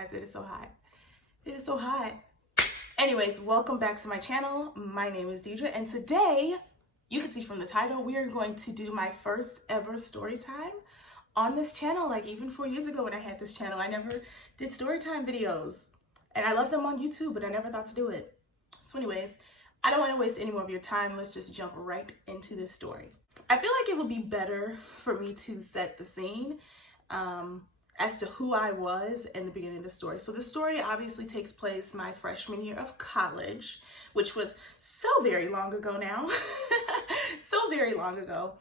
guys, it is so hot. It is so hot. Anyways, welcome back to my channel. My name is Deidre, and today, you can see from the title, we are going to do my first ever story time on this channel. Like even 4 years ago when I had this channel, I never did story time videos. And I love them on YouTube, but I never thought to do it. So anyways, I don't want to waste any more of your time. Let's just jump right into this story. I feel like it would be better for me to set the scene as to who I was in the beginning of the story. So the story obviously takes place my freshman year of college, which was so very long ago now. So very long ago.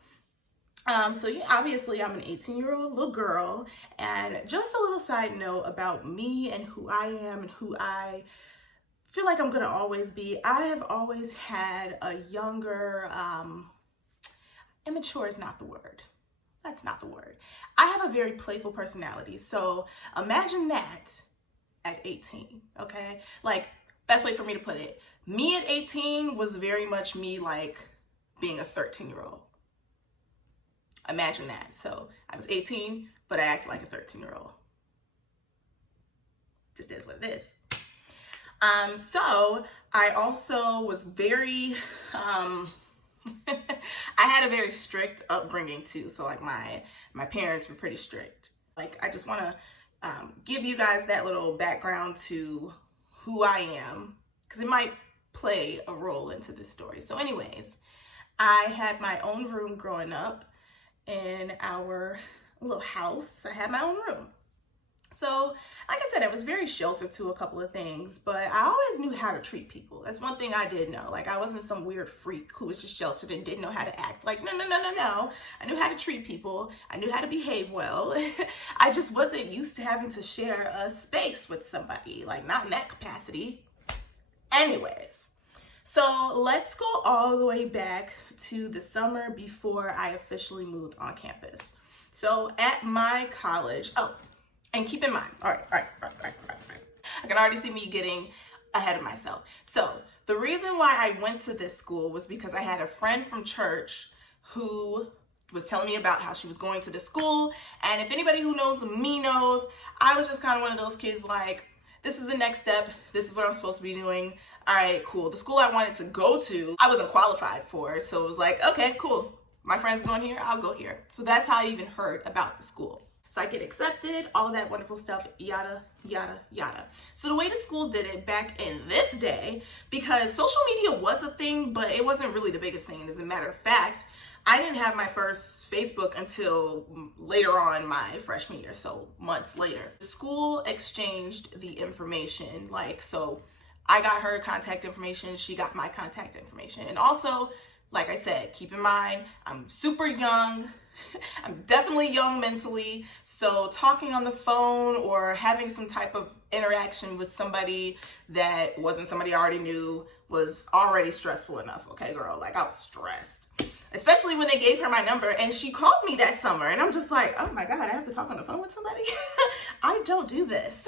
So yeah, obviously I'm an 18-year-old little girl, and just a little side note about me and who I am and who I feel like I'm gonna always be. I have always had a younger, immature is not the word. That's not the word. I have a very playful personality. So imagine that at 18, okay? Like, best way for me to put it, me at 18 was very much me like being a 13-year-old. Imagine that. So I was 18, but I acted like a 13-year-old. Just is what it is. So I also was very, I had a very strict upbringing too. So like my parents were pretty strict. Like I just want to give you guys that little background to who I am, because it might play a role into this story. So anyways, I had my own room growing up in our little house. I had my own room. So, like I said, I was very sheltered to a couple of things, but I always knew how to treat people. That's one thing I did know. Like, I wasn't some weird freak who was just sheltered and didn't know how to act. Like, no. I knew how to treat people. I knew how to behave well. I just wasn't used to having to share a space with somebody, like not in that capacity. Anyways, so let's go all the way back to the summer before I officially moved on campus. So at my college, and keep in mind, all right. I can already see me getting ahead of myself. So the reason why I went to this school was because I had a friend from church who was telling me about how she was going to this school. And if anybody who knows me knows, I was just kind of one of those kids like, this is the next step. This is what I'm supposed to be doing. All right, cool. The school I wanted to go to, I wasn't qualified for. So it was like, okay, cool. My friend's going here, I'll go here. So that's how I even heard about the school. So I get accepted, all of that wonderful stuff, yada, yada, yada. So the way the school did it back in this day, because social media was a thing, but it wasn't really the biggest thing. As a matter of fact, I didn't have my first Facebook until later on my freshman year, so months later. The school exchanged the information, like, so I got her contact information, she got my contact information. And also, like I said, keep in mind, I'm super young. I'm definitely young mentally, so talking on the phone or having some type of interaction with somebody that wasn't somebody I already knew was already stressful enough, okay, girl? Like, I was stressed. Especially when they gave her my number, and she called me that summer, and I'm just like, oh my God, I have to talk on the phone with somebody? I don't do this.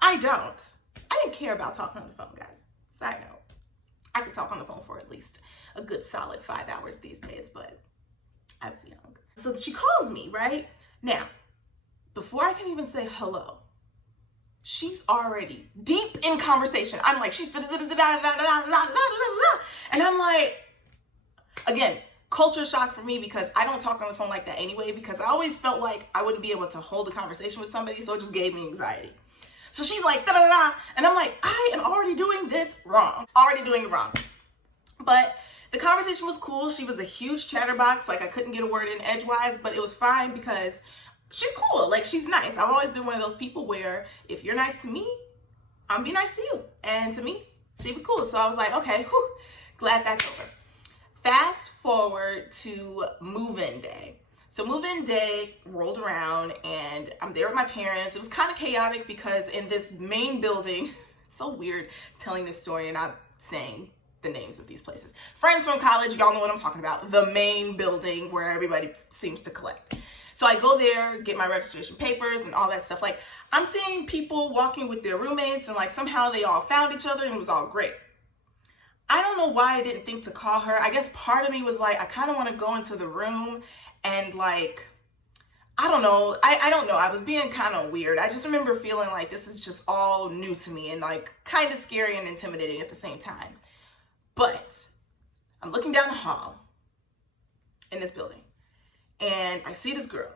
I don't. I didn't care about talking on the phone, guys. Side note. I could talk on the phone for at least a good solid 5 hours these days, but I was young. So she calls me, right? Now, before I can even say hello, she's already deep in conversation. I'm like, she's and I'm like, again, culture shock for me because I don't talk on the phone like that anyway, because I always felt like I wouldn't be able to hold a conversation with somebody, so it just gave me anxiety. So she's like, and I'm like, I am already doing this wrong. Already doing it wrong. But the conversation was cool. She was a huge chatterbox. Like I couldn't get a word in edgewise, but it was fine because she's cool. Like she's nice. I've always been one of those people where if you're nice to me, I'm be nice to you. And to me, she was cool. So I was like, okay, whew, glad that's over. Fast forward to move-in day. So move-in day rolled around and I'm there with my parents. It was kind of chaotic because in this main building, it's so weird telling this story and not saying the names of these places. Friends from college, y'all know what I'm talking about. The main building where everybody seems to collect. So I go there, get my registration papers and all that stuff. Like I'm seeing people walking with their roommates and like somehow they all found each other and it was all great. I don't know why I didn't think to call her. I guess part of me was like, I kind of want to go into the room and like, I don't know. I don't know. I was being kind of weird. I just remember feeling like this is just all new to me and like kind of scary and intimidating at the same time. But I'm looking down the hall in this building and I see this girl.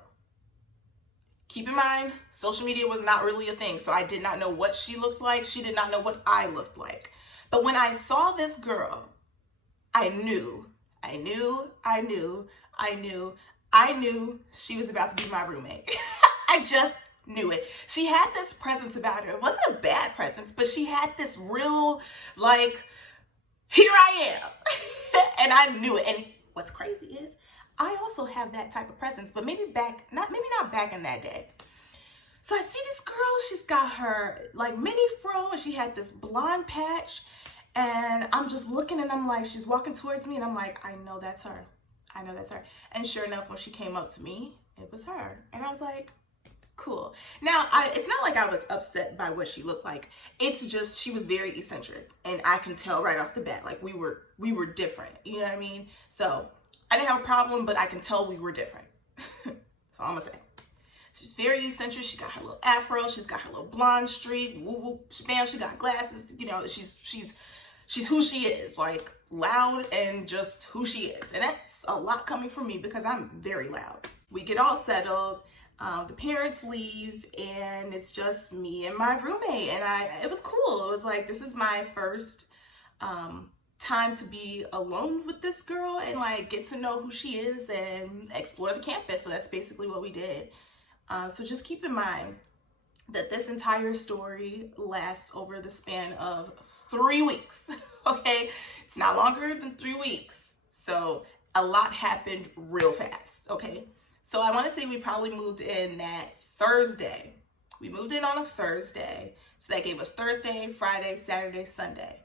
Keep in mind, social media was not really a thing, so I did not know what she looked like. She did not know what I looked like. But when I saw this girl, I knew she was about to be my roommate. I just knew it. She had this presence about her. It wasn't a bad presence, but she had this real, like, here I am. And I knew it. And what's crazy is I also have that type of presence, but maybe not back in that day. So I see this girl, she's got her like mini fro and she had this blonde patch, and I'm just looking and I'm like, she's walking towards me and I'm like, I know that's her. I know that's her. And sure enough, when she came up to me, it was her. And I was like, cool. Now, it's not like I was upset by what she looked like. It's just she was very eccentric, and I can tell right off the bat, like we were different. You know what I mean? So I didn't have a problem, but I can tell we were different. So I'm gonna say she's very eccentric. She got her little afro. She's got her little blonde streak. Woo woo, bam. She got glasses. You know, she's who she is, like loud and just who she is. And that's a lot coming from me because I'm very loud. We get all settled. The parents leave and it's just me and my roommate, and it was cool. It was like, this is my first time to be alone with this girl and like get to know who she is and explore the campus. So that's basically what we did. So just keep in mind that this entire story lasts over the span of 3 weeks. Okay, it's not longer than 3 weeks. So a lot happened real fast. Okay. So I want to say we probably moved in that Thursday. We moved in on a Thursday. So that gave us Thursday, Friday, Saturday, Sunday.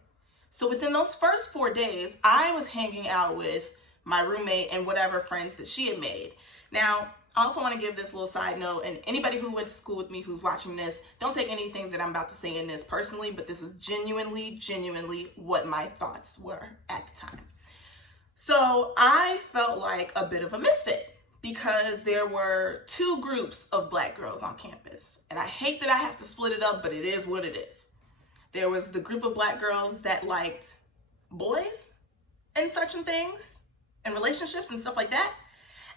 So within those first 4 days, I was hanging out with my roommate and whatever friends that she had made. Now, I also want to give this little side note, and anybody who went to school with me who's watching this, don't take anything that I'm about to say in this personally, but this is genuinely what my thoughts were at the time. So I felt like a bit of a misfit, because there were 2 groups of Black girls on campus. And I hate that I have to split it up, but it is what it is. There was the group of Black girls that liked boys and such and things and relationships and stuff like that.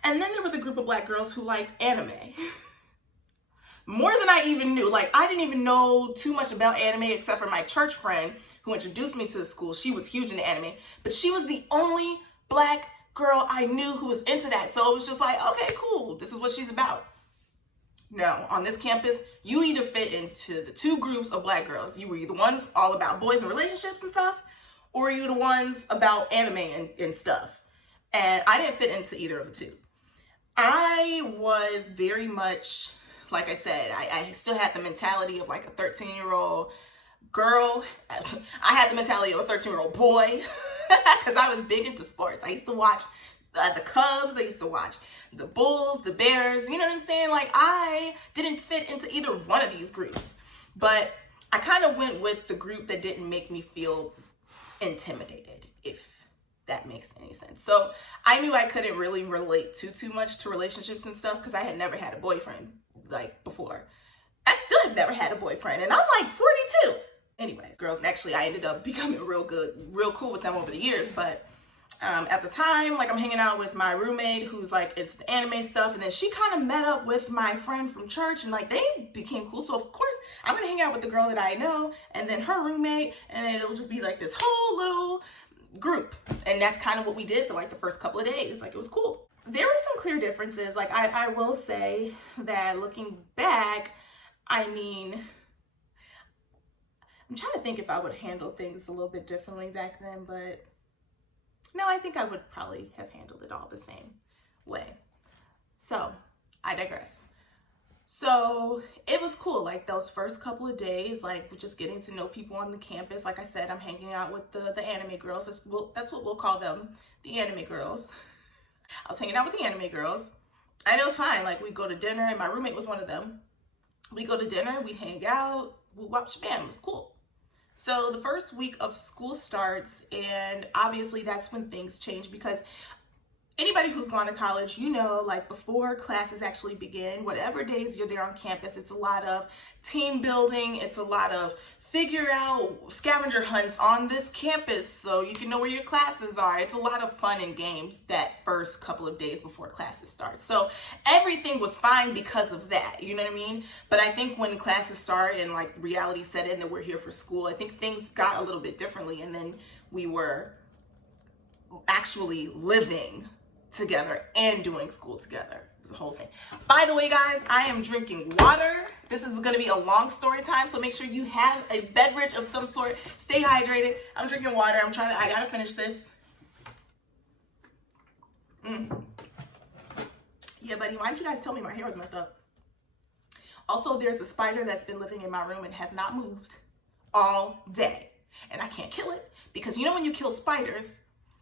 And then there was the group of Black girls who liked anime. More than I even knew. Like, I didn't even know too much about anime except for my church friend who introduced me to the school. She was huge into anime, but she was the only Black girl I knew who was into that. So it was just like, okay, cool. This is what she's about. No, on this campus, you either fit into the 2 groups of Black girls. You were either ones all about boys and relationships and stuff, or you were the ones about anime and stuff. And I didn't fit into either of the 2. I was very much, like I said, I still had the mentality of like a 13-year-old girl. I had the mentality of a 13-year-old boy. Because I was big into sports. I used to watch the Cubs. I used to watch the Bulls, the Bears. You know what I'm saying? Like, I didn't fit into either one of these groups. But I kind of went with the group that didn't make me feel intimidated, if that makes any sense. So I knew I couldn't really relate too much to relationships and stuff because I had never had a boyfriend like before. I still have never had a boyfriend, and I'm like 42. Anyways, girls, and actually I ended up becoming real cool with them over the years. But at the time, like, I'm hanging out with my roommate who's like into the anime stuff, and then she kind of met up with my friend from church, and like they became cool. So of course I'm gonna hang out with the girl that I know, and then her roommate, and then it'll just be like this whole little group. And that's kind of what we did for like the first couple of days. Like, it was cool. There were some clear differences. Like, I will say that looking back, I mean, I'm trying to think if I would handle things a little bit differently back then, but no, I think I would probably have handled it all the same way. So I digress. So it was cool. Like, those first couple of days, like, just getting to know people on the campus. Like I said, I'm hanging out with the anime girls. That's what we'll call them, the anime girls. I was hanging out with the anime girls, and it was fine. Like, we'd go to dinner, and my roommate was one of them. We'd go to dinner, we'd hang out, we'd watch band. It was cool. So the first week of school starts, and obviously that's when things change, because Anybody who's gone to college, you know, like before classes actually begin, whatever days you're there on campus, it's a lot of team building, it's a lot of figure out scavenger hunts on this campus so you can know where your classes are. It's a lot of fun and games that first couple of days before classes start. So everything was fine because of that, you know what I mean? But I think when classes start and like reality set in that we're here for school, I think things got a little bit differently, and then we were actually living together and doing school together. It's a whole thing. By the way, guys, I am drinking water. This is going to be a long story time, so make sure you have a beverage of some sort. Stay hydrated. I'm drinking water. I gotta finish this. Yeah, buddy, why didn't you guys tell me my hair was messed up? Also, there's a spider that's been living in my room and has not moved all day. And I can't kill it because you know when you kill spiders,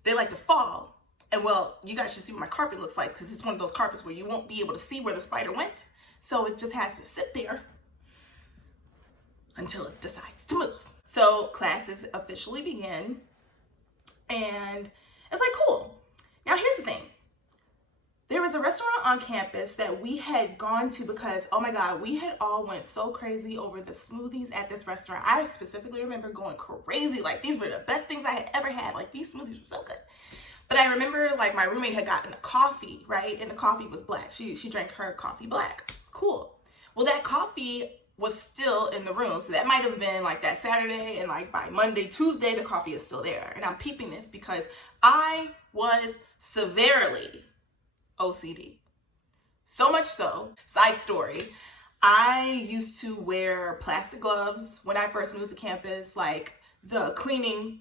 they like to fall. And well, you guys should see what my carpet looks like because it's one of those carpets where you won't be able to see where the spider went. So it just has to sit there until it decides to move. So classes officially begin, and it's like, cool. Now here's the thing. There was a restaurant on campus that we had gone to because, oh my God, we had all went so crazy over the smoothies at this restaurant. I specifically remember going crazy. Like, these were the best things I had ever had. Like, these smoothies were so good. But I remember, like, my roommate had gotten a coffee, right? And the coffee was black. She drank her coffee black. Cool. Well, that coffee was still in the room. So that might have been like that Saturday, and like by Monday, Tuesday, the coffee is still there. And I'm peeping this because I was severely OCD. So much so, side story, I used to wear plastic gloves when I first moved to campus, like the cleaning,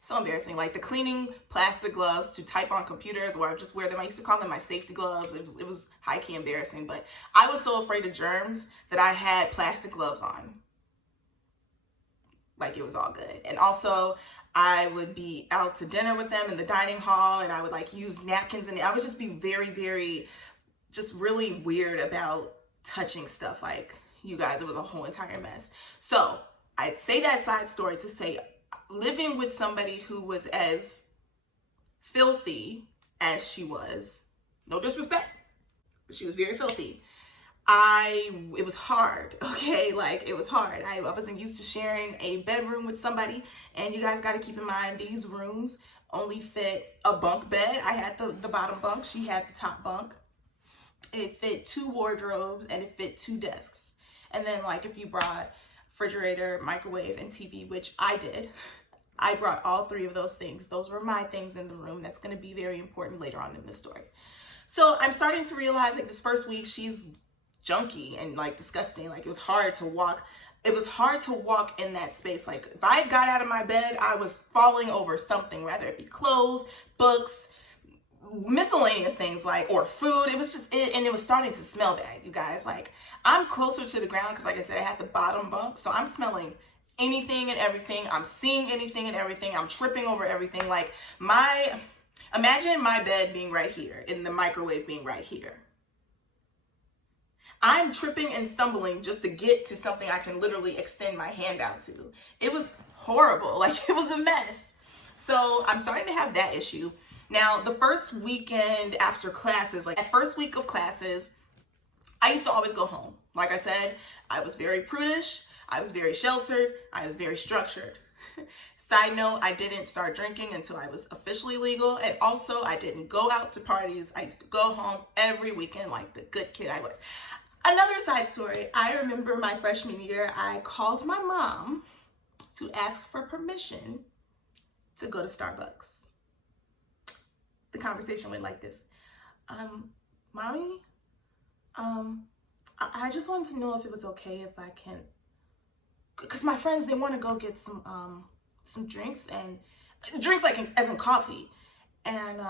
so embarrassing, like the cleaning plastic gloves to type on computers, or I just wear them. I used to call them my safety gloves. It was high-key embarrassing, but I was so afraid of germs that I had plastic gloves on. Like, it was all good. And also, I would be out to dinner with them in the dining hall, and I would like use napkins, and I would just be very, very, just really weird about touching stuff. Like, you guys, it was a whole entire mess. So I'd say that side story to say, living with somebody who was as filthy as she was, no disrespect, but she was very filthy. It was hard, okay? Like, it was hard. I wasn't used to sharing a bedroom with somebody, and you guys got to keep in mind, these rooms only fit a bunk bed. I had the bottom bunk. She had the top bunk. It fit 2 wardrobes, and it fit 2 desks. And then, like, if you brought refrigerator, microwave, and TV, which I did, I brought all 3 of those things. Those were my things in the room. That's going to be very important later on in the story. So I'm starting to realize, like, this first week, she's junky and like disgusting. Like, it was hard to walk. It was hard to walk in that space. Like, if I got out of my bed, I was falling over something, whether it be clothes, books, miscellaneous things, like, or food. It was just it, and it was starting to smell bad, you guys. Like, I'm closer to the ground because, like I said, I had the bottom bunk, so I'm smelling anything and everything. I'm seeing anything and everything. I'm tripping over everything. Like, imagine my bed being right here and the microwave being right here. I'm tripping and stumbling just to get to something I can literally extend my hand out to. It was horrible. Like, it was a mess. So I'm starting to have that issue. Now, the first weekend after classes, like that first week of classes, I used to always go home. Like I said, I was very prudish. I was very sheltered. I was very structured. Side note, I didn't start drinking until I was officially legal. And also, I didn't go out to parties. I used to go home every weekend like the good kid I was. Another side story, I remember my freshman year, I called my mom to ask for permission to go to Starbucks. The conversation went like this. Mommy, I just wanted to know if it was okay if I can, because my friends, they want to go get some drinks, and drinks like as in coffee. And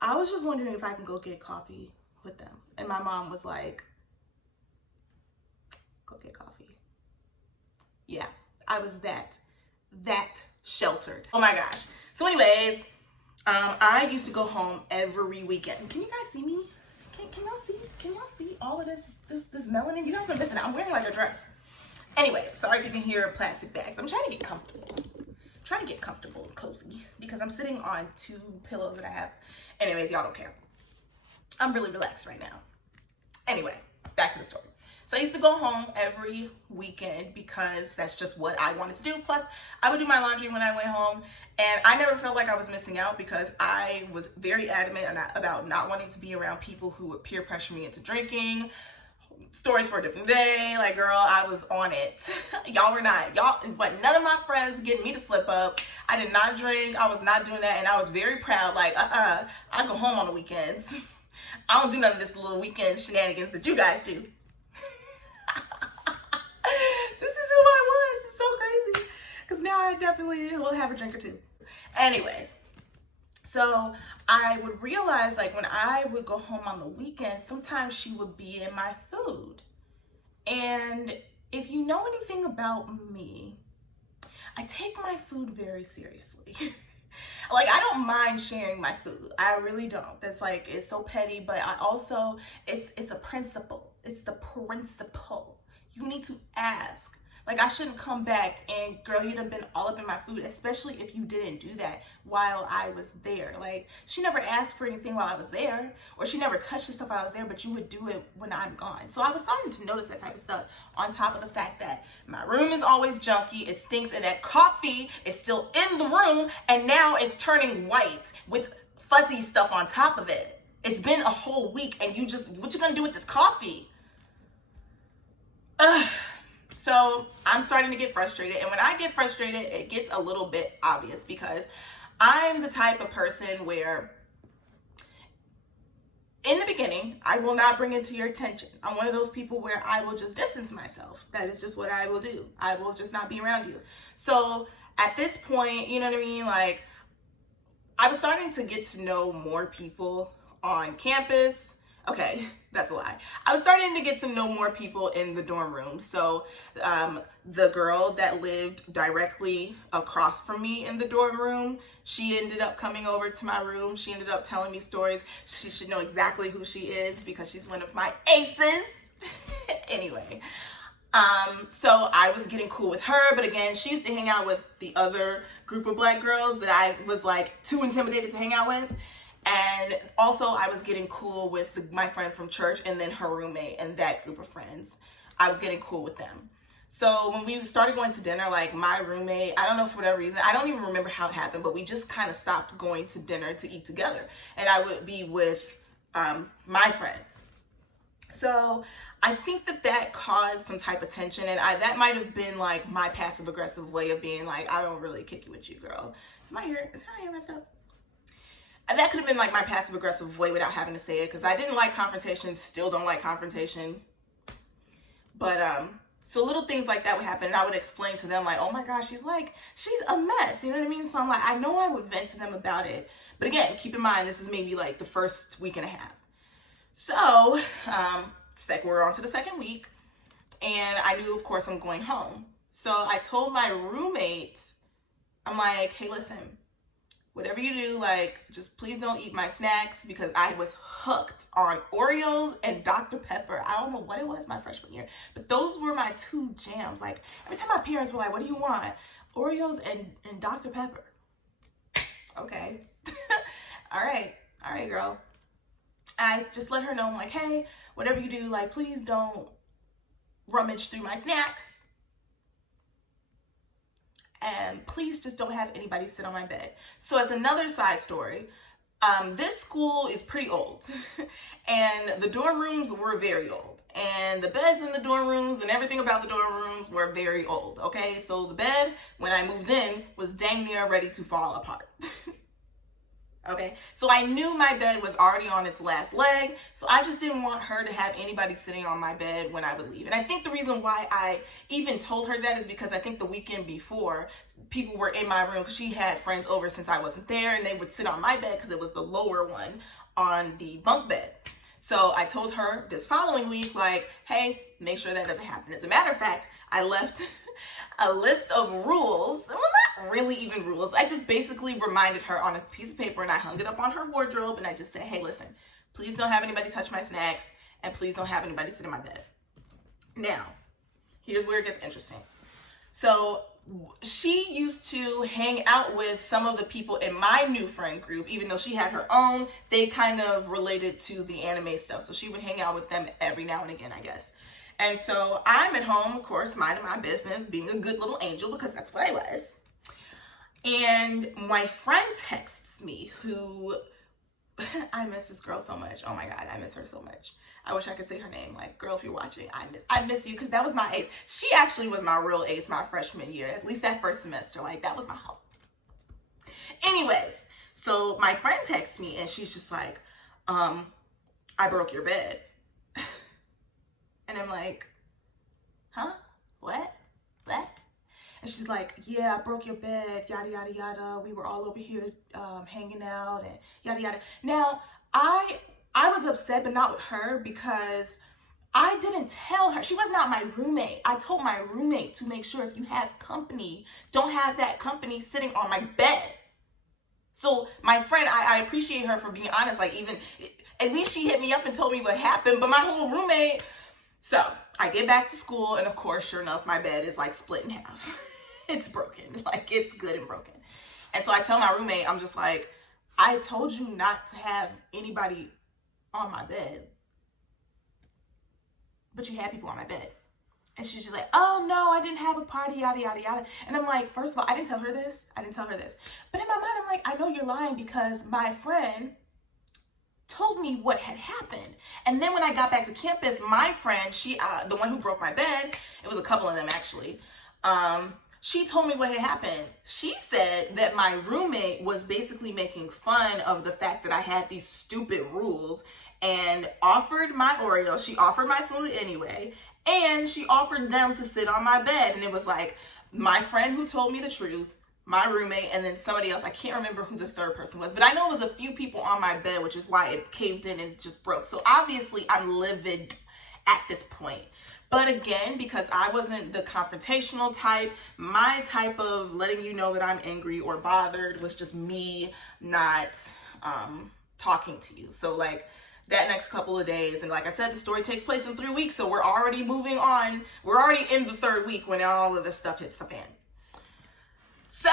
I was just wondering if I can go get coffee with them. And my mom was like, go get coffee. Yeah, I was that sheltered. Oh my gosh. So anyways, I used to go home every weekend. Can you guys see me? Can y'all see all of this melanin? You guys are missing out. I'm wearing like a dress. Anyway, sorry if you can hear plastic bags. I'm trying to get comfortable. And cozy because I'm sitting on 2 pillows that I have. Anyways, y'all don't care. I'm really relaxed right now. Anyway, back to the story. So I used to go home every weekend because that's just what I wanted to do. Plus, I would do my laundry when I went home, and I never felt like I was missing out because I was very adamant about not wanting to be around people who would peer pressure me into drinking. Stories for a different day. Like, girl, I was on it. Y'all were not. But none of my friends getting me to slip up. I did not drink. I was not doing that, and I was very proud. Like, I go home on the weekends. I don't do none of this little weekend shenanigans that you guys do. This is who I was. It's so crazy. Because now I definitely will have a drink or two. Anyways, so I would realize, like, when I would go home on the weekends, sometimes she would be in my food. And if you know anything about me, I take my food very seriously. Like, I don't mind sharing my food. I really don't. That's like, it's so petty, but I also, it's a principle. It's the principle. You need to ask. Like, I shouldn't come back and, girl, you'd have been all up in my food, especially if you didn't do that while I was there. Like, she never asked for anything while I was there, or she never touched the stuff while I was there, but you would do it when I'm gone. So I was starting to notice that type of stuff, on top of the fact that my room is always junky, it stinks, and that coffee is still in the room, and now it's turning white with fuzzy stuff on top of it. It's been a whole week, and what you gonna do with this coffee? So I'm starting to get frustrated, and when I get frustrated, it gets a little bit obvious because I'm the type of person where in the beginning, I will not bring it to your attention. I'm one of those people where I will just distance myself. That is just what I will do. I will just not be around you. So at this point, you know what I mean? Like, I was starting to get to know more people on campus. Okay, that's a lie. I was starting to get to know more people in the dorm room. So the girl that lived directly across from me in the dorm room, she ended up coming over to my room. She ended up telling me stories. She should know exactly who she is because she's one of my aces. Anyway, so I was getting cool with her, but again, she used to hang out with the other group of black girls that I was like too intimidated to hang out with. And also I was getting cool with my friend from church and then her roommate and that group of friends. I was getting cool with them. So when we started going to dinner, like my roommate, I don't know for whatever reason, I don't even remember how it happened, but we just kind of stopped going to dinner to eat together. And I would be with my friends. So I think that caused some type of tension, and that might have been like my passive aggressive way of being like, I don't really kick you with you, girl. Is my hair messed up? And that could have been like my passive aggressive way without having to say it, because I didn't like confrontation, still don't like confrontation. But so little things like that would happen, and I would explain to them like, oh my gosh, she's a mess, you know what I mean? So I'm like, I know I would vent to them about it, but again, keep in mind this is maybe like the first week and a half. So we're on to the second week, and I knew, of course, I'm going home. So I told my roommate, I'm like, hey, listen, whatever you do, like, just please don't eat my snacks, because I was hooked on Oreos and Dr. Pepper. I don't know what it was my freshman year, but those were my two jams. Like, every time my parents were like, what do you want? Oreos and Dr. Pepper. Okay. All right, girl. I just let her know, I'm like, hey, whatever you do, like, please don't rummage through my snacks. And please just don't have anybody sit on my bed. So as another side story, this school is pretty old and the dorm rooms were very old, and the beds in the dorm rooms and everything about the dorm rooms were very old. Okay, so the bed when I moved in was dang near ready to fall apart. Okay, so I knew my bed was already on its last leg, so I just didn't want her to have anybody sitting on my bed when I would leave. And I think the reason why I even told her that is because I think the weekend before, people were in my room because she had friends over since I wasn't there, and they would sit on my bed because it was the lower one on the bunk bed. So I told her this following week, like, hey, make sure that doesn't happen. As a matter of fact, I left a list of rules. Well, not really even rules. I just basically reminded her on a piece of paper, and I hung it up on her wardrobe, and I just said, hey, listen, please don't have anybody touch my snacks, and please don't have anybody sit in my bed. Now, here's where it gets interesting. So she used to hang out with some of the people in my new friend group, even though she had her own. They kind of related to the anime stuff. So she would hang out with them every now and again, I guess. And so I'm at home, of course, minding my business, being a good little angel, because that's what I was. And my friend texts me, who, I miss this girl so much. Oh my God, I miss her so much. I wish I could say her name. Like, girl, if you're watching, I miss you, because that was my ace. She actually was my real ace my freshman year, at least that first semester. Like, that was my hope. Anyways, so my friend texts me and she's just like, I broke your bed. And I'm like, huh? What? And she's like, yeah, I broke your bed, yada, yada, yada. We were all over here hanging out and yada, yada. Now, I was upset, but not with her, because I didn't tell her. She was not my roommate. I told my roommate to make sure if you have company, don't have that company sitting on my bed. So my friend, I appreciate her for being honest. Like, even, at least she hit me up and told me what happened. But my whole roommate, so I get back to school, and of course, sure enough, my bed is like split in half. It's broken, like it's good and broken. And so I tell my roommate, I'm just like, I told you not to have anybody on my bed, but you had people on my bed. And she's just like, oh no, I didn't have a party, yada, yada, yada. And I'm like, first of all, I didn't tell her this. But in my mind, I'm like, I know you're lying, because my friend told me what had happened. And then when I got back to campus, my friend, she, the one who broke my bed, it was a couple of them actually, she told me what had happened. She said that my roommate was basically making fun of the fact that I had these stupid rules, and offered my Oreo. She offered my food anyway, and she offered them to sit on my bed. And it was like my friend who told me the truth, my roommate, and then somebody else. I can't remember who the third person was, but I know it was a few people on my bed, which is why it caved in and just broke. So obviously I'm livid at this point. But again, because I wasn't the confrontational type, my type of letting you know that I'm angry or bothered was just me not talking to you. So like that next couple of days, and like I said, the story takes place in 3 weeks, so we're already moving on. We're already in the third week when all of this stuff hits the fan. So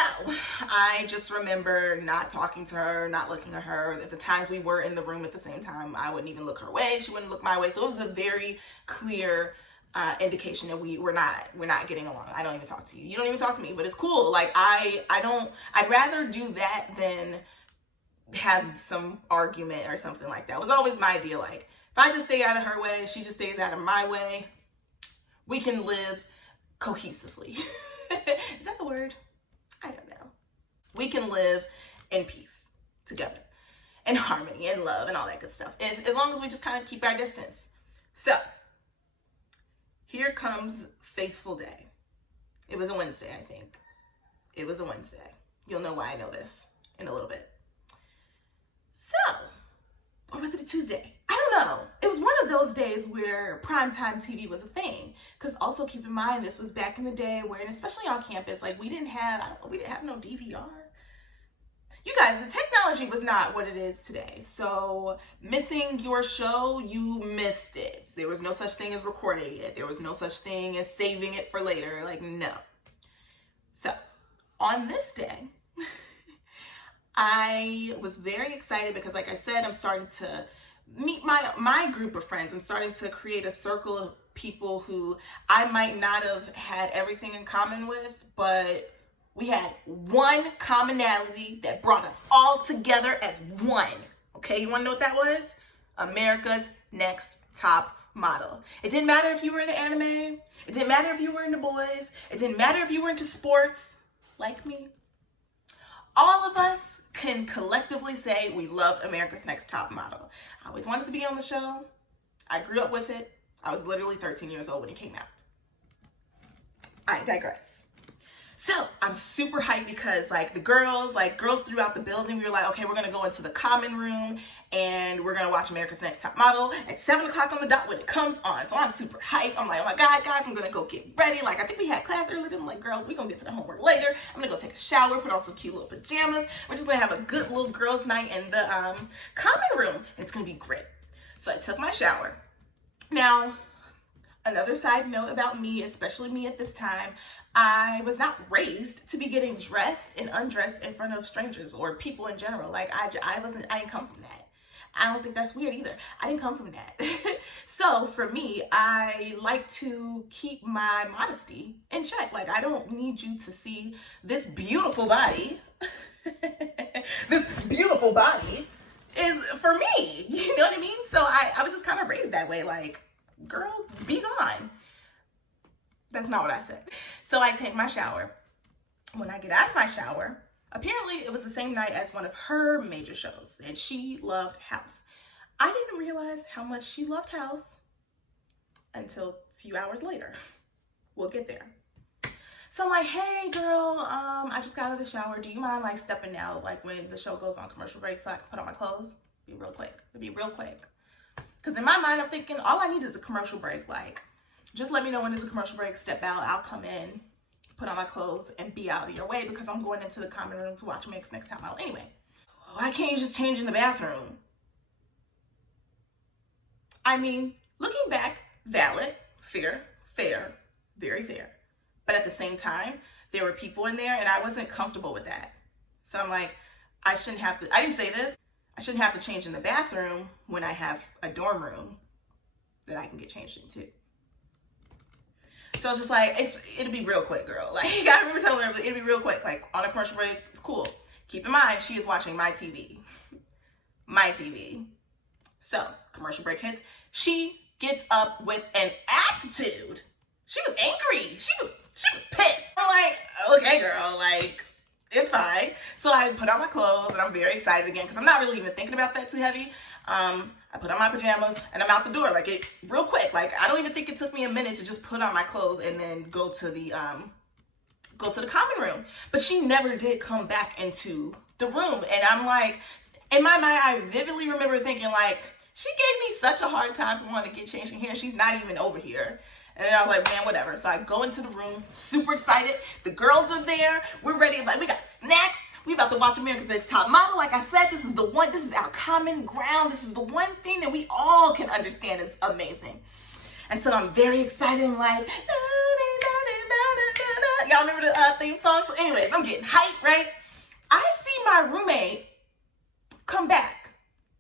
I just remember not talking to her, not looking at her. At the times we were in the room at the same time, I wouldn't even look her way. She wouldn't look my way. So it was a very clear indication that we're not getting along. I don't even talk to you. You don't even talk to me, but it's cool. Like I'd rather do that than have some argument or something like that. It was always my idea. Like if I just stay out of her way, she just stays out of my way, we can live cohesively. Is that the word? I don't know. We can live in peace together, in harmony, in love, and all that good stuff. As long as we just kind of keep our distance. So here comes Faithful Day. It was a Wednesday, I think. It was a Wednesday. You'll know why I know this in a little bit. So, or was it a Tuesday? I don't know. It was one of those days where primetime TV was a thing. Because also keep in mind, this was back in the day where, and especially on campus, like we didn't have no DVR. You guys, the technology was not what it is today. So missing your show, you missed it. There was no such thing as recording it. There was no such thing as saving it for later. Like, no. So on this day, I was very excited because, like I said, I'm starting to meet my group of friends. I'm starting to create a circle of people who I might not have had everything in common with, but we had one commonality that brought us all together as one. Okay, you want to know what that was? America's Next Top Model. It didn't matter if you were into anime. It didn't matter if you were into boys. It didn't matter if you were into sports, like me. All of us can collectively say we loved America's Next Top Model. I always wanted to be on the show. I grew up with it. I was literally 13 years old when it came out. I digress. So I'm super hyped because like girls throughout the building, we were like, okay, we're gonna go into the common room and we're gonna watch America's Next Top Model at 7 o'clock on the dot when it comes on. So I'm super hyped. I'm like, oh my God, guys, I'm gonna go get ready. Like I think we had class earlier. I'm like, girl, we're gonna get to the homework later. I'm gonna go take a shower, put on some cute little pajamas. We're just gonna have a good little girls' night in the common room. And it's gonna be great. So I took my shower. Now, Another side note about me, especially me at this time, I was not raised to be getting dressed and undressed in front of strangers or people in general. Like I didn't come from that. I don't think that's weird either. I didn't come from that. So for me, I like to keep my modesty in check. Like I don't need you to see this beautiful body. This beautiful body is for me. You know what I mean? So I was just kind of raised that way. Like, girl, be gone. That's not what I said. So I take my shower. When I get out of my shower, apparently it was the same night as one of her major shows, and she loved House. I didn't realize how much she loved House until a few hours later. We'll get there. So I'm like, hey girl, I just got out of the shower. Do you mind like stepping out like when the show goes on commercial break so I can put on my clothes? Be real quick. It'd be real quick. Because in my mind, I'm thinking all I need is a commercial break. Like, just let me know when there's a commercial break, step out, I'll come in, put on my clothes, and be out of your way because I'm going into the common room to watch America's Next Top Model anyway. Why can't you just change in the bathroom? I mean, looking back, valid, fair, very fair. But at the same time, there were people in there and I wasn't comfortable with that. So I'm like, I didn't say this, I shouldn't have to change in the bathroom when I have a dorm room that I can get changed into. So it's just like, it'll be real quick, girl. Like, I remember telling her, it'll be real quick. Like, on a commercial break, it's cool. Keep in mind, she is watching my TV. My TV. So, commercial break hits. She gets up with an attitude. She was angry. She was pissed. I'm like, okay, girl, like, it's fine. So I put on my clothes and I'm very excited again because I'm not really even thinking about that too heavy. I put on my pajamas and I'm out the door, like it real quick. Like I don't even think it took me a minute to just put on my clothes and then go to the common room. But she never did come back into the room. And I'm like, in my mind, I vividly remember thinking like, she gave me such a hard time for wanting to get changed in here. She's not even over here. And then I was like, man, whatever. So I go into the room, super excited. The girls are there. We're ready. Like, we got snacks. We about to watch America's Next Top Model. Like I said, this is our common ground. This is the one thing that we all can understand is amazing. And so I'm very excited. I'm like, y'all remember the theme song? So anyways, I'm getting hyped, right? I see my roommate come back.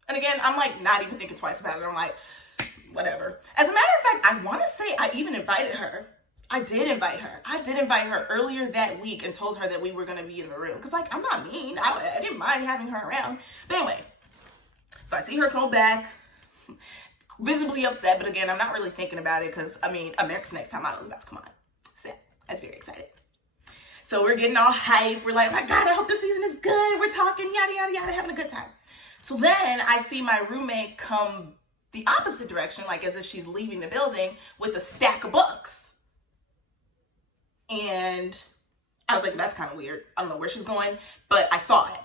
And again, I'm like not even thinking twice about it. I'm like, whatever. As a matter of fact, I want to say I even invited her. I did invite her earlier that week and told her that we were going to be in the room. Because, like, I'm not mean. I didn't mind having her around. But anyways, so I see her come back, visibly upset. But again, I'm not really thinking about it because, I mean, America's Next Top Model is about to come on. So I was very excited. So we're getting all hyped. We're like, oh my God, I hope this season is good. We're talking, yada, yada, yada, having a good time. So then I see my roommate come the opposite direction, like as if she's leaving the building with a stack of books. And I was like, that's kind of weird. I don't know where she's going, but I saw it.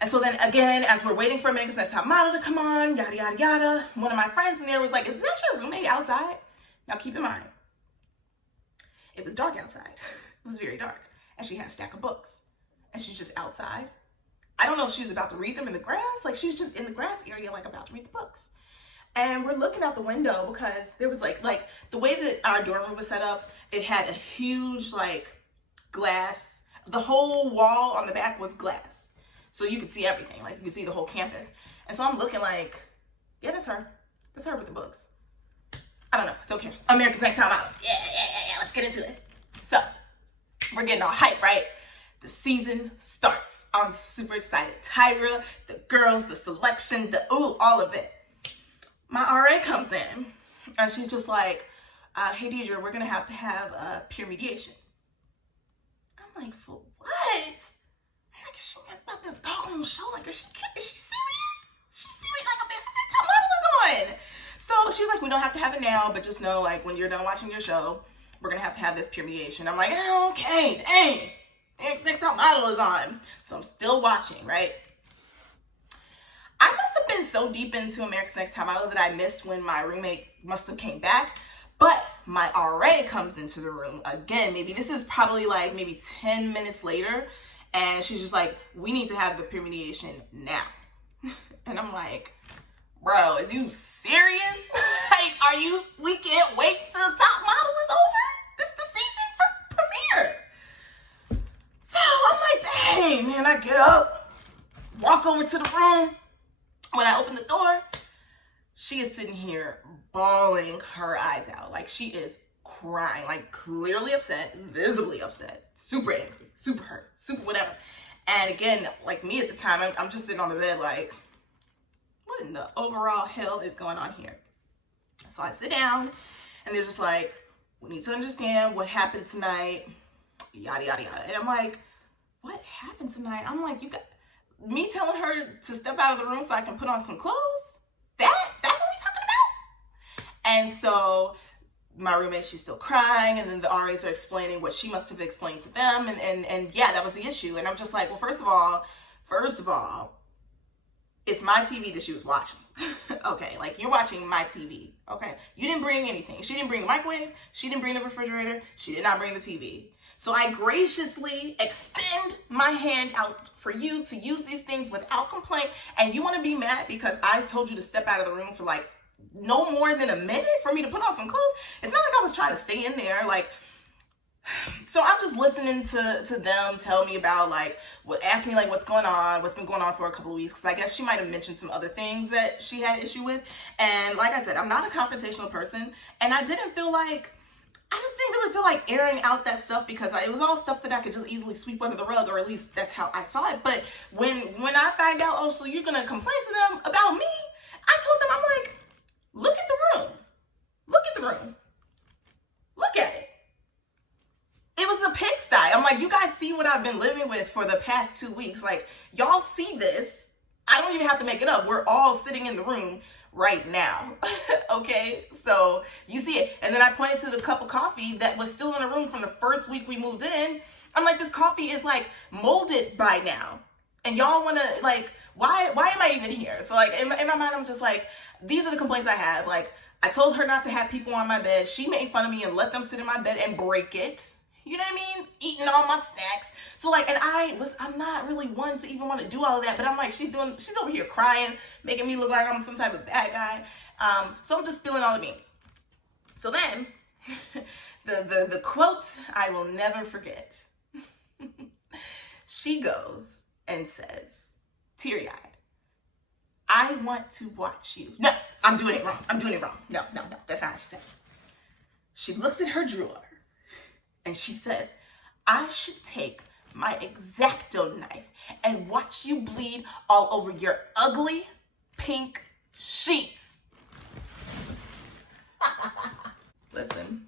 And so then again, as we're waiting for America's Next Top Model to come on, yada, yada, yada, one of my friends in there was like, is that your roommate outside? Now keep in mind, it was dark outside. It was very dark. And she had a stack of books. And she's just outside. I don't know if she's about to read them in the grass. Like she's just in the grass area, like about to read the books. And we're looking out the window because there was like the way that our dorm room was set up, it had a huge like glass. The whole wall on the back was glass. So you could see everything. Like you could see the whole campus. And so I'm looking like, yeah, that's her. That's her with the books. I don't know. It's okay. America's Next Top Model. Yeah. Let's get into it. So we're getting all hyped, right? The season starts. I'm super excited. Tyra, the girls, the selection, all of it. My RA comes in and she's just like, hey, Deidre, we're going to have peer mediation. I'm like, for what? I'm like, is she about this doggone show? Like, is she serious? She's serious? Like, America's Next Top Model is on. So she's like, we don't have to have it now, but just know, like, when you're done watching your show, we're going to have this peer mediation. I'm like, oh, okay, dang. America's Next Top Model is on. So I'm still watching, right? I must have been so deep into America's Next Top Model that I missed when my roommate must have came back. But my RA comes into the room again. Maybe this is probably like maybe 10 minutes later. And she's just like, we need to have the peer mediation now. And I'm like, bro, is you serious? Like, we can't wait till Top Model is over? This is the season premiere. So I'm like, dang, man, I get up, walk over to the room. When I open the door, she is sitting here bawling her eyes out. Like, she is crying, like clearly upset, visibly upset, super angry, super hurt, super whatever. And again, like me at the time, I'm just sitting on the bed like, what in the overall hell is going on here? So I sit down and they're just like, we need to understand what happened tonight, yada, yada, yada. And I'm like, what happened tonight? I'm like, you got me telling her to step out of the room so I can put on some clothes? That's what we're talking about? And so my roommate, she's still crying, and then the RAs are explaining what she must have explained to them, and yeah, that was the issue. And I'm just like, well, first of all, it's my TV that she was watching. Okay, like, you're watching my TV. Okay, you didn't bring anything. She didn't bring the microwave, she didn't bring the refrigerator, she did not bring the TV. So I graciously extend my hand out for you to use these things without complaint, and you want to be mad because I told you to step out of the room for like no more than a minute for me to put on some clothes? It's not like I was trying to stay in there. Like, so I'm just listening to them tell me about, like, ask me like what's going on, what's been going on for a couple of weeks, because I guess she might have mentioned some other things that she had issue with. And like I said, I'm not a confrontational person, and I just didn't really feel like airing out that stuff because it was all stuff that I could just easily sweep under the rug, or at least that's how I saw it. But when I find out, oh, so you're gonna complain to them about me, I told them, I'm like, look at the room. Look at the room. Look at it. It was a pigsty. I'm like, you guys see what I've been living with for the past 2 weeks. Like, y'all see this. I don't even have to make it up. We're all sitting in the room right now. Okay? So you see it. And then I pointed to the cup of coffee that was still in the room from the first week we moved in. I'm like, this coffee is like molded by now. And y'all want to, like, why am I even here? So like in my mind, I'm just like, these are the complaints I have. Like, I told her not to have people on my bed. She made fun of me and let them sit in my bed and break it. You know what I mean? Eating all my snacks. So like, and I'm not really one to even want to do all of that, but I'm like, she's over here crying, making me look like I'm some type of bad guy. So I'm just spilling all the beans. So then the quote I will never forget. She goes and says, teary-eyed, I want to watch you. No, I'm doing it wrong. No, that's not what she said. She looks at her drawer and she says, I should take my X-Acto knife and watch you bleed all over your ugly pink sheets. Listen,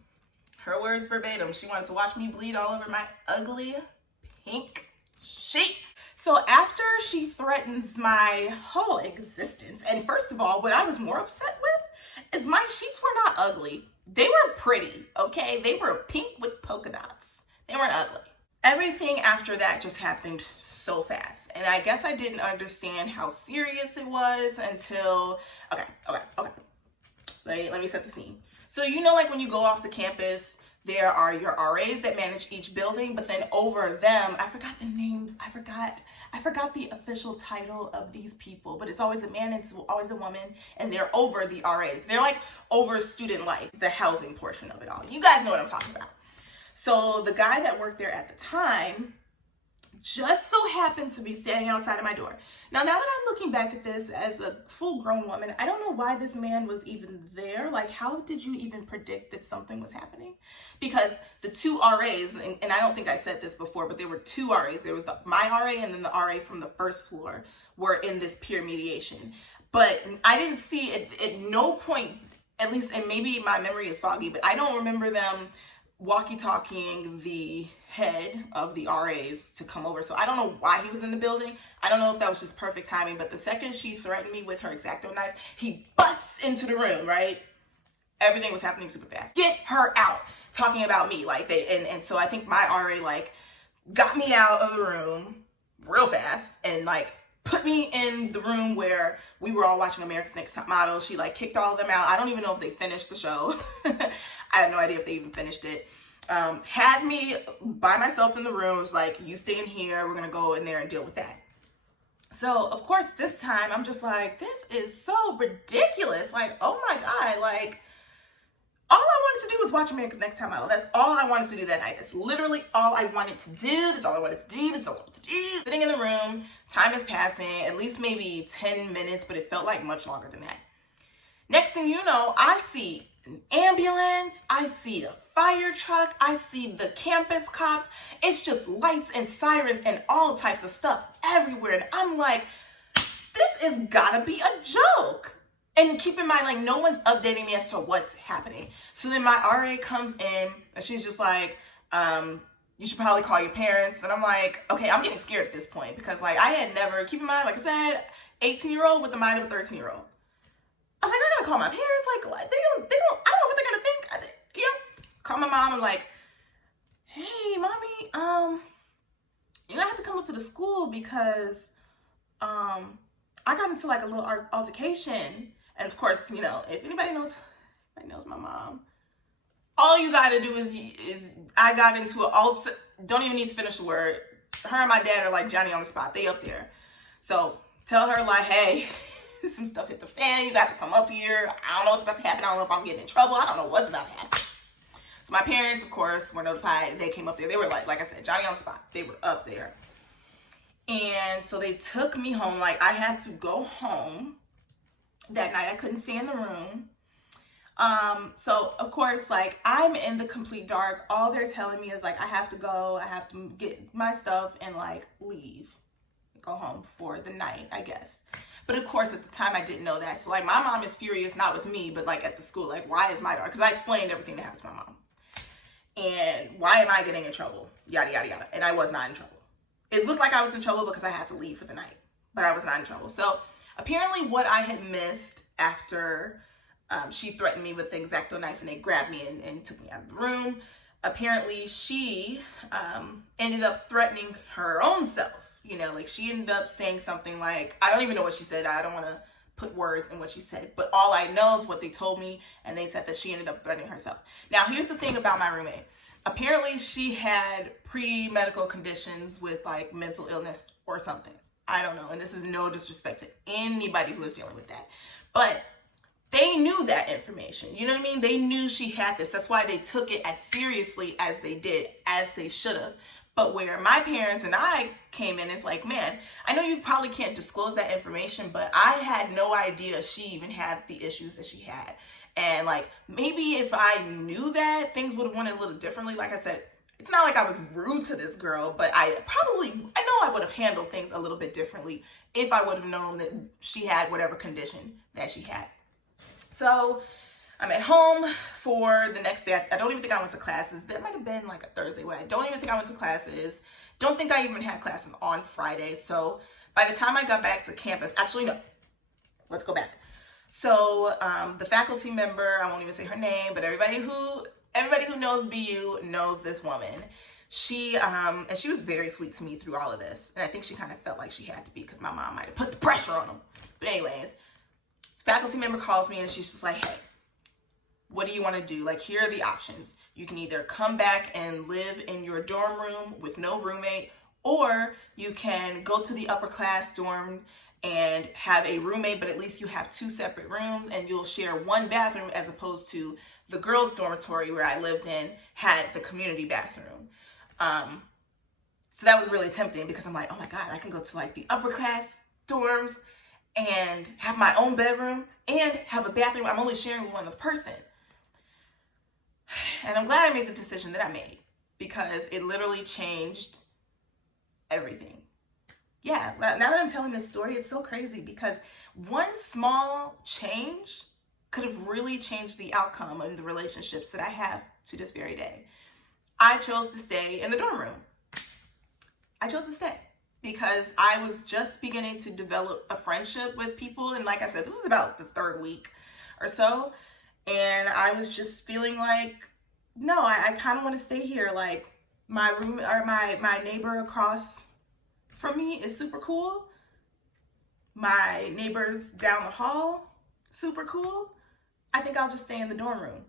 her words verbatim. She wanted to watch me bleed all over my ugly pink sheets. So after she threatens my whole existence, and first of all, what I was more upset with is my sheets were not ugly. They were pretty, okay? They were pink with polka dots. They weren't ugly. Everything after that just happened so fast. And I guess I didn't understand how serious it was until, okay. Let me set the scene. So you know, like when you go off to campus, there are your RAs that manage each building, but then over them, I forgot the names. I forgot the official title of these people, but it's always a man and it's always a woman, and they're over the RAs. They're like over student life, the housing portion of it all. You guys know what I'm talking about. So the guy that worked there at the time just so happened to be standing outside of my door. Now that I'm looking back at this as a full-grown woman, I don't know why this man was even there. Like, how did you even predict that something was happening? Because the two RAs, and I don't think I said this before, but there were two RAs. There was my RA and then the RA from the first floor were in this peer mediation. But I didn't see it at no point, at least, and maybe my memory is foggy, but I don't remember them walkie-talkieing the head of the RAs to come over. So I don't know why he was in the building. I don't know if that was just perfect timing, but the second she threatened me with her X-Acto knife, he busts into the room, right? Everything was happening super fast. Get her out, talking about me. Like, and so I think my RA like got me out of the room real fast and like put me in the room where we were all watching America's Next Top Model. She like kicked all of them out. I don't even know if they finished the show. I have no idea if they even finished it. Had me by myself in the room. It was like, you stay in here. We're going to go in there and deal with that. So of course this time I'm just like, this is so ridiculous. Like, oh my God, like all I wanted to do was watch America's Next Top Model. That's all I wanted to do that night. That's literally all I wanted to do. That's all I wanted to do. That's all I wanted to do. Sitting in the room, time is passing, at least maybe 10 minutes, but it felt like much longer than that. Next thing you know, I see an ambulance, I see a fire truck, I see the campus cops. It's just lights and sirens and all types of stuff everywhere. And I'm like, this is gotta be a joke. And keep in mind, like, no one's updating me as to what's happening. So then my RA comes in and she's just like, you should probably call your parents. And I'm like, okay, I'm getting scared at this point because like I had never, keep in mind, like I said, 18-year-old with the mind of a 13-year-old. I'm like, I gotta call my parents. Like, what? They don't, I don't know what they're gonna think. You know, call my mom. I'm like, hey, mommy, you're gonna have to come up to the school because, I got into like a little altercation. And of course, you know, if anybody knows my mom, all you gotta do is I got into an don't even need to finish the word. Her and my dad are like Johnny on the spot. They up there. So tell her like, hey, some stuff hit the fan. You got to come up here. I don't know what's about to happen. I don't know if I'm getting in trouble. I don't know what's about to happen. So my parents, of course, were notified. They came up there. They were like I said, Johnny on the spot. They were up there. And so they took me home. Like I had to go home that night. I couldn't stay in the room. So of course, like I'm in the complete dark. All they're telling me is like, I have to go, I have to get my stuff and like leave, go home for the night, I guess. But of course, at the time I didn't know that. So like my mom is furious, not with me, but like at the school, like why is my daughter? Because I explained everything that happened to my mom. And why am I getting in trouble? Yada, yada, yada. And I was not in trouble. It looked like I was in trouble because I had to leave for the night, but I was not in trouble. So apparently what I had missed after she threatened me with the X-Acto knife and they grabbed me and took me out of the room. Apparently she ended up threatening her own self. You know, like she ended up saying something like, I don't even know what she said. I don't want to put words in what she said, but all I know is what they told me. And they said that she ended up threatening herself. Now, here's the thing about my roommate. Apparently she had pre-medical conditions with like mental illness or something. I don't know. And this is no disrespect to anybody who is dealing with that. But they knew that information. You know what I mean? They knew she had this. That's why they took it as seriously as they did, as they should have. But where my parents and I came in, it's like, man, I know you probably can't disclose that information, but I had no idea she even had the issues that she had. And like, maybe if I knew that, things would have went a little differently. Like I said, it's not like I was rude to this girl, but I know I would have handled things a little bit differently if I would have known that she had whatever condition that she had. So I'm at home for the next day. I don't even think I went to classes. That might have been like a Thursday where I don't even think I went to classes. Don't think I even had classes on Friday. So by the time I got back to campus, actually, no, let's go back. So the faculty member, I won't even say her name, but everybody who knows BU knows this woman. She and she was very sweet to me through all of this. And I think she kind of felt like she had to be because my mom might have put the pressure on them. But anyways, faculty member calls me and she's just like, hey, what do you want to do? Like, here are the options. You can either come back and live in your dorm room with no roommate, or you can go to the upper class dorm and have a roommate, but at least you have 2 separate rooms and you'll share 1 bathroom as opposed to the girls' dormitory where I lived in had the community bathroom. So that was really tempting because I'm like, oh my God, I can go to like the upper class dorms and have my own bedroom and have a bathroom I'm only sharing with one other person. And I'm glad I made the decision that I made because it literally changed everything. Yeah, now that I'm telling this story, it's so crazy because one small change could have really changed the outcome of the relationships that I have to this very day. I chose to stay in the dorm room. I chose to stay because I was just beginning to develop a friendship with people. And like I said, this was about the 3rd week or so. And I was just feeling like, no, I kind of want to stay here. Like my room or my neighbor across from me is super cool. My neighbors down the hall, super cool. I think I'll just stay in the dorm room.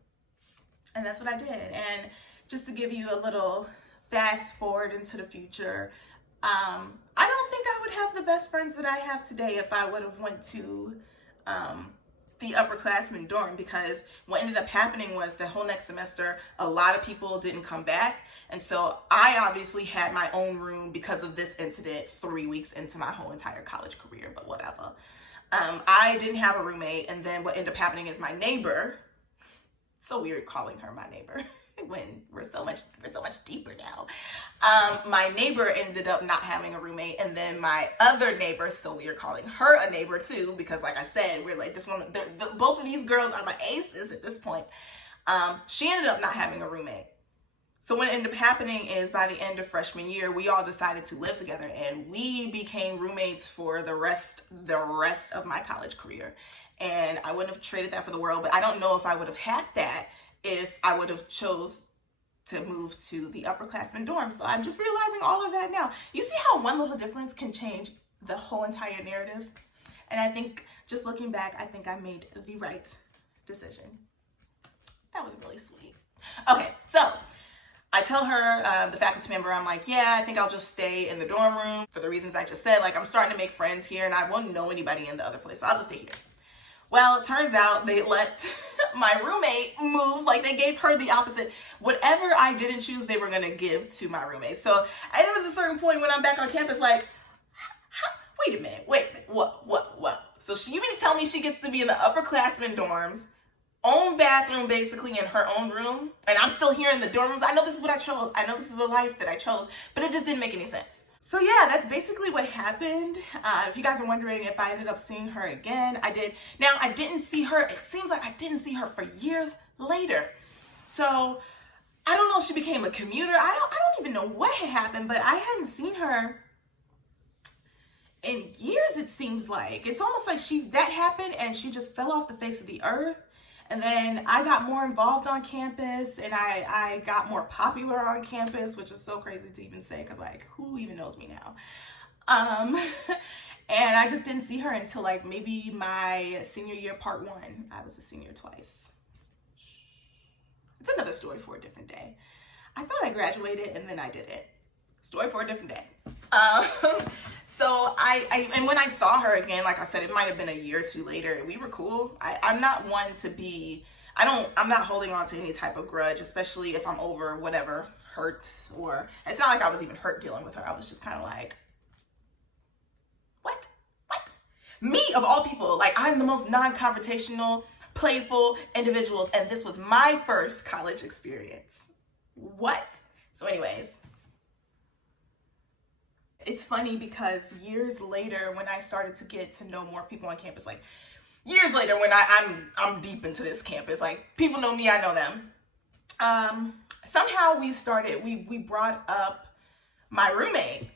And that's what I did. And just to give you a little fast forward into the future, I don't think I would have the best friends that I have today if I would have went to the upperclassmen dorm, because what ended up happening was the whole next semester, a lot of people didn't come back. And so I obviously had my own room because of this incident 3 weeks into my whole entire college career, but whatever. I didn't have a roommate. And then what ended up happening is my neighbor, so weird calling her my neighbor when we're so much deeper now. My neighbor ended up not having a roommate, and then my other neighbor, so weird calling her a neighbor too, because like I said, we're like this one, both of these girls are my aces at this point. She ended up not having a roommate. So what ended up happening is by the end of freshman year, we all decided to live together, and we became roommates for the rest of my college career. And I wouldn't have traded that for the world, but I don't know if I would have had that if I would have chose to move to the upperclassmen dorm. So I'm just realizing all of that now. You see how one little difference can change the whole entire narrative? And I think, just looking back, I think I made the right decision. That was really sweet. Okay, so I tell her, the faculty member, I'm like, yeah, I think I'll just stay in the dorm room for the reasons I just said. Like, I'm starting to make friends here and I won't know anybody in the other place, so I'll just stay here. Well, it turns out they let my roommate move. Like, they gave her the opposite. Whatever I didn't choose, they were going to give to my roommate. So there was a certain point when I'm back on campus, like, wait a minute, what? So you mean to tell me she gets to be in the upperclassmen dorms, own bathroom basically in her own room, and I'm still here in the dorm rooms? I know this is what I chose. I know this is the life that I chose, but it just didn't make any sense. So yeah, that's basically what happened. If you guys are wondering if I ended up seeing her again, I did. Now, I didn't see her, it seems like I didn't see her for years later. So I don't know if she became a commuter. I don't even know what had happened, but I hadn't seen her in years, it seems like. It's almost like that happened and she just fell off the face of the earth. And then I got more involved on campus, and I got more popular on campus, which is so crazy to even say, because like, who even knows me now? And I just didn't see her until like maybe my senior year, part 1. I was a senior twice. It's another story for a different day. I thought I graduated and then I didn't. Story for a different day. So and when I saw her again, like I said, it might have been a year or two later, we were cool. I'm not one to be, I'm not holding on to any type of grudge, especially if I'm over whatever hurt, or it's not like I was even hurt dealing with her. I was just kind of like, what? Me of all people, like I'm the most non-confrontational, playful individuals, and this was my first college experience. What? So anyways, it's funny because years later, when I started to get to know more people on campus, like years later when I'm deep into this campus, like people know me, I know them. Somehow we brought up my roommate,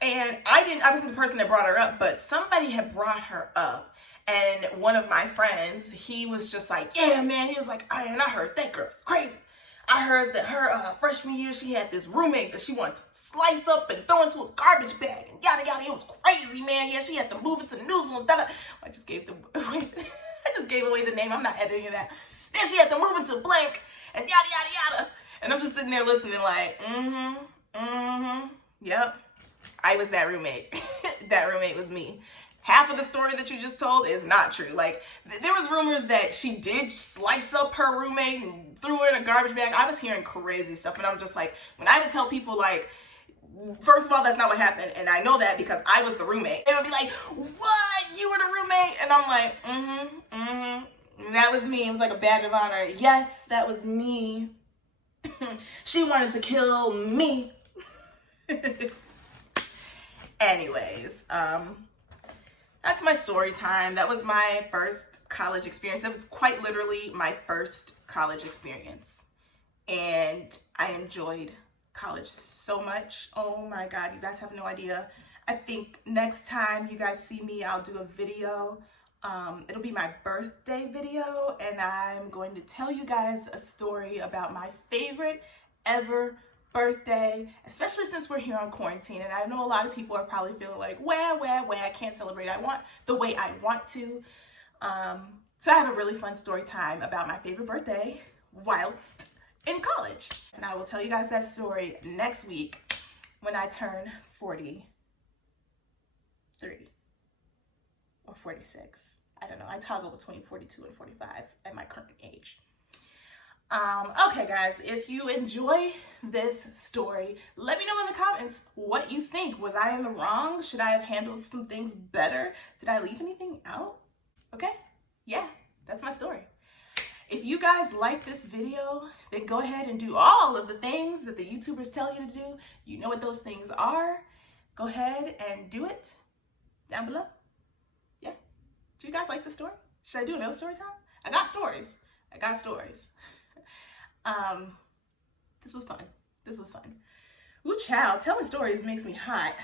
and I wasn't the person that brought her up, but somebody had brought her up. And one of my friends, he was just like, yeah, man, he was like, I heard that girl was crazy. I heard that her freshman year, she had this roommate that she wanted to slice up and throw into a garbage bag and yada yada. It was crazy, man. Yeah, she had to move it to the newsroom. I just gave away the name. I'm not editing that. Then she had to move it to blank and yada yada yada. And I'm just sitting there listening, like, yep. I was that roommate. That roommate was me. Half of the story that you just told is not true. Like, there was rumors that she did slice up her roommate and threw her in a garbage bag. I was hearing crazy stuff, and I'm just like, when I would tell people, like, first of all, that's not what happened, and I know that because I was the roommate. They would be like, what? You were the roommate? And I'm like, that was me. It was like a badge of honor. Yes, that was me. She wanted to kill me. Anyways, that's my story time. That was my first college experience. That was quite literally my first college experience. And I enjoyed college so much. Oh my God, you guys have no idea. I think next time you guys see me, I'll do a video. It'll be my birthday video, and I'm going to tell you guys a story about my favorite ever birthday, especially since we're here on quarantine. And I know a lot of people are probably feeling like, where, I can't celebrate. I want the way I want to. So I have a really fun story time about my favorite birthday whilst in college. And I will tell you guys that story next week when I turn 40 43 or 46. I don't know. I toggle between 42 and 45 at my current age. Okay, guys, if you enjoy this story, let me know in the comments what you think. Was I in the wrong? Should I have handled some things better? Did I leave anything out? Okay, yeah, that's my story. If you guys like this video, then go ahead and do all of the things that the YouTubers tell you to do. You know what those things are. Go ahead and do it down below. Yeah. Do you guys like the story? Should I do another story time? I got stories. This was fun. Ooh, child, telling stories makes me hot.